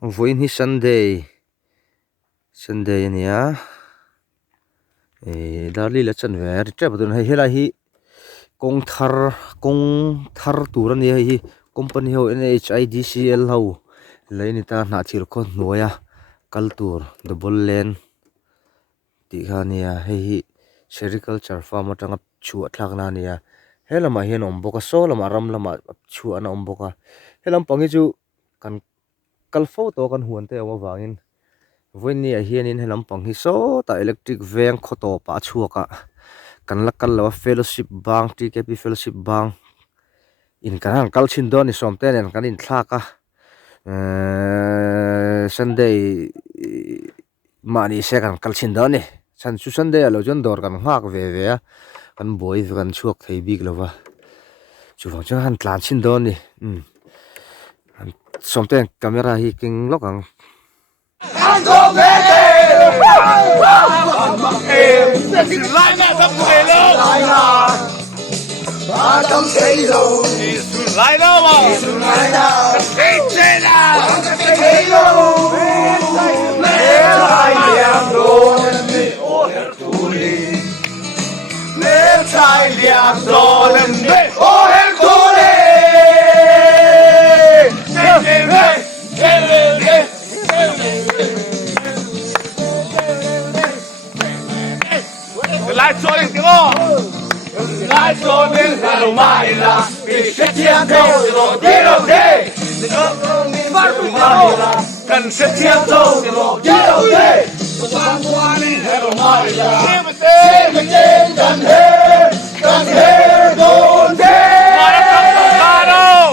voin hi Sunday nia darli la chan ve trap dun hai hela hi kong thar tur ani hi company ho NHIDCL ho leini ta na thir kho hnuaya kal tur double lane ti khania hi sericulture farm atanga chu athlak na nia helama hian omboka so lama ram lama chu ana omboka helam pangi chu kan kal photo kan huan te awa wangin voin ni a hian in helam pang hi so ta electric veng khoto pa chuaka kan la kal lawa fellowship bang TKP fellowship bang in kan kal chin don ni somten en kan in thlaka Sunday mani se kan kal chin don ni san chu Sunday alo jon dor kan ngak ve ve a kan boi kan chuak thei bik lawa chu wang chang han tlan chin don ni somten camera hi king lokang lại cho đến tiếng ô lại cho đến là đồ mai là vì sẽ chiến thâu rồi đi đâu thế bắt đầu cần sẽ chiến thâu rồi đi đâu thế quan quan đi là đồ mai là mình tên cần thế đồn thế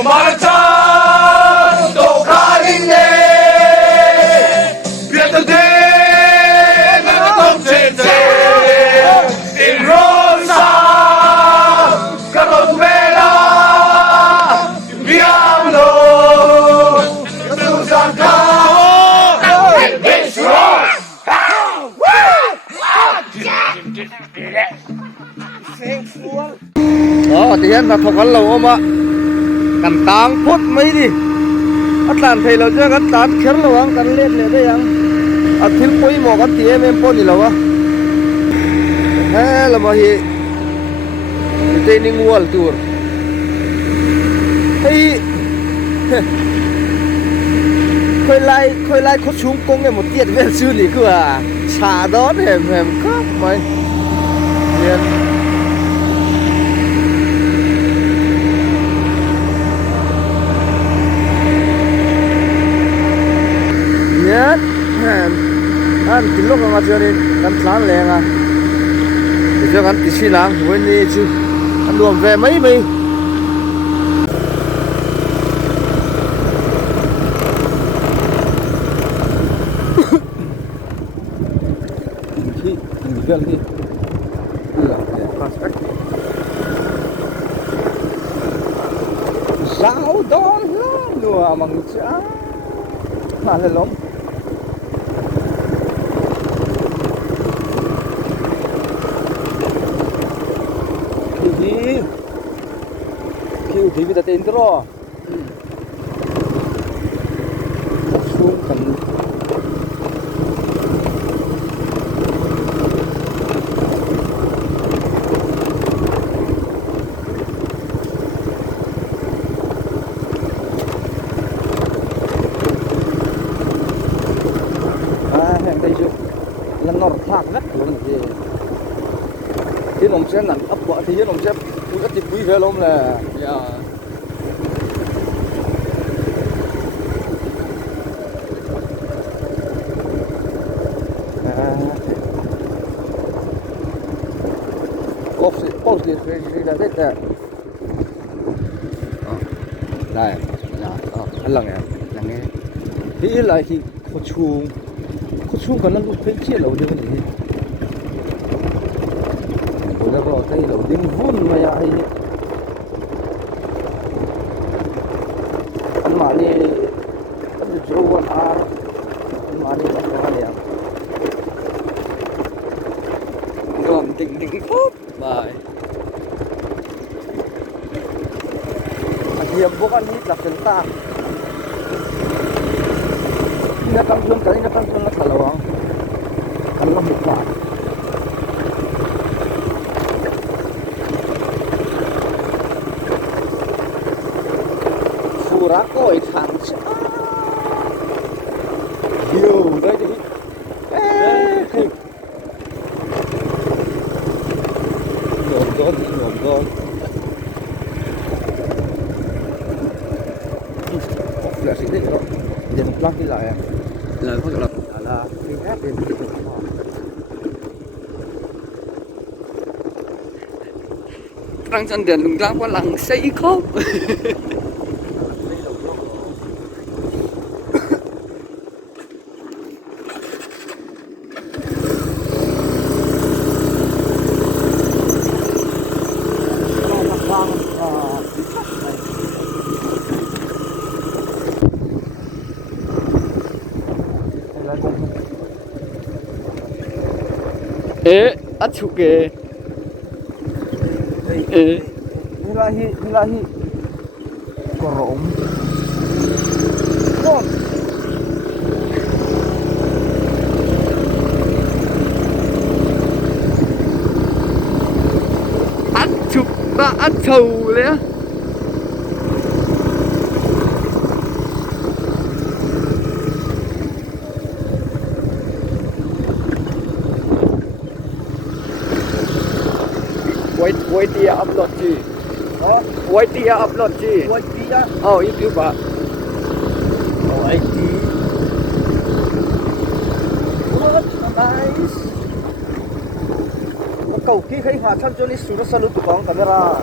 mà cha đồ khai đi nè biết được thế là không thể thì hiện là thuộc ăn lẩu ôm ạ cần táng phút mấy đi ăn tàn thầy lẩu chứ ăn tàn khéo lẩu ăn cần lên lên đây ăn thiếu quấy mỏ ăn tí em phun gì lẩu á thế là mà hi tên đi mua tour hay khơi lai khốt xuống công em một tiệt về sư lý cửa à xả đó để em khóc mày liền nhất anh tính lúc mà chơi đi anh sáng lẹ à thì cho anh tí xí lắm quên đi chứ anh đuổi về mấy mình khi gần đi sao đó nữa mà chả mà lên lắm thì bây giờ tên đó xuống cần hàng đây chứ lần nọ thạc rất luôn gì thì ông sẽ nặng ấp vợ thì ông sẽ rất là quý về luôn là post đi ra đấy nè này anh lần nghe thì lại thì có chuông còn nó lúc thấy chia lẩu đi cái gì nó rồi thấy lẩu đinh vun mà ai anh mà đi anh chỗ quan à anh mà đi bắt nó liền còn tỉnh phút bài hiểm vô ăn hít là phần ta na tang tuan kanina tang tuan na kalawang kalawang hikma sura ko ay thang siya yo đây thì nhổm con là xịt đấy rồi giờ một lát đi lại à lời có lập là khi khác thì răng chân điện lùng lang qua lăng xây khóc 에 아축게 에 hilahi korong kon 아축 나 아쳐울래 quay tia upload chi quay tia upload chi quay tia YouTube à quay tia what nice cầu kia khai hạ chân cho đi xuống nó salut bóng camera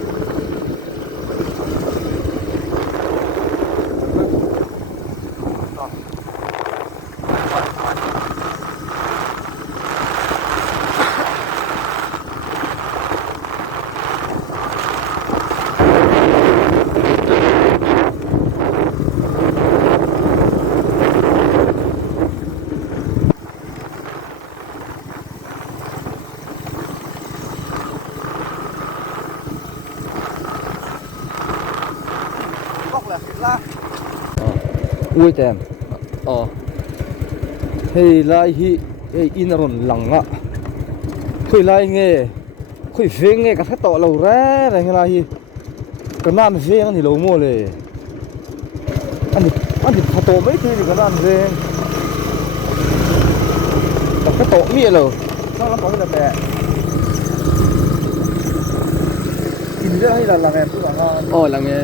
ui tem hey lai hi hey inaron langa khoi lai nge khoi ve nge ka to lo ra ra nge lai hi ka nan ve ani lo mo le ani phato mai thi ni ka nan ve ka to mi lo sao lắm có cái mẹ in ra hay là nge tu là là nghe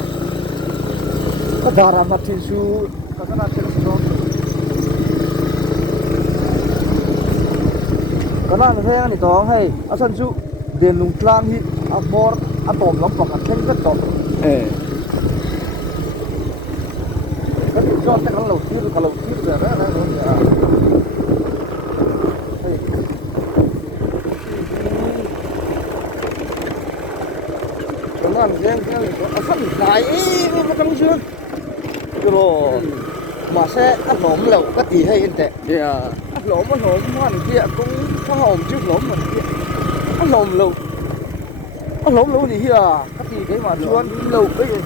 có đara mặt thì su cái nào chơi nó cái nào thế anh to hay à sân su điện lung plan hit à bor à tôm lắm còn thêm rất to cái gì cho cái lâu tiếp rồi đó cái nào thế cái à sân lại cái trong chưa rồi mà sẽ ăn lốm lẩu cái gì hay thế ăn lốm ăn kia cũng có hồn chứ lốm mình kia ăn lốm lẩu gì à cái gì cái mà chuan lẩu cái gì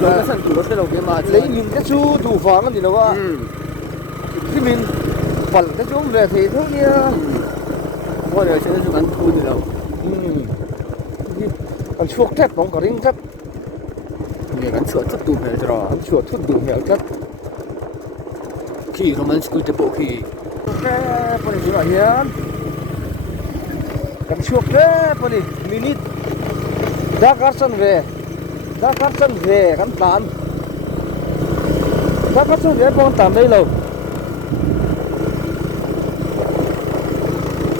cái sản phẩm cái đầu cái mà lấy mình cái chú thủ phá cái gì đâu à thì mình phần cái chú về thì thôi nha qua đời sẽ được ăn thu gì đâu còn chuột thép bóng cả ring thép nghe cái chuột chút tụt này rồi chuột chút đủ nhiều chất khi mà school tập bộ khi cái phần gì mà hiền cái chuột cái phần gì minute đã cắt chân về cái tán đã cắt chân về con tán đây lâu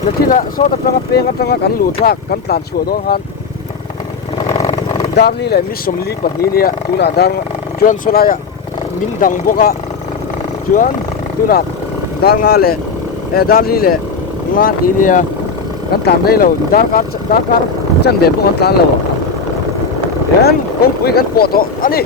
là khi là so tập trang cái cắn lụt thác cắn tán chuột đó han darli le mi somli pahni nia tuna dang chuan solaya min dang boka chuan tuna danga le darli le nga ti nia kan tan dei lo dar kar chan de bu kan tan lo yan kong pui kan po to ani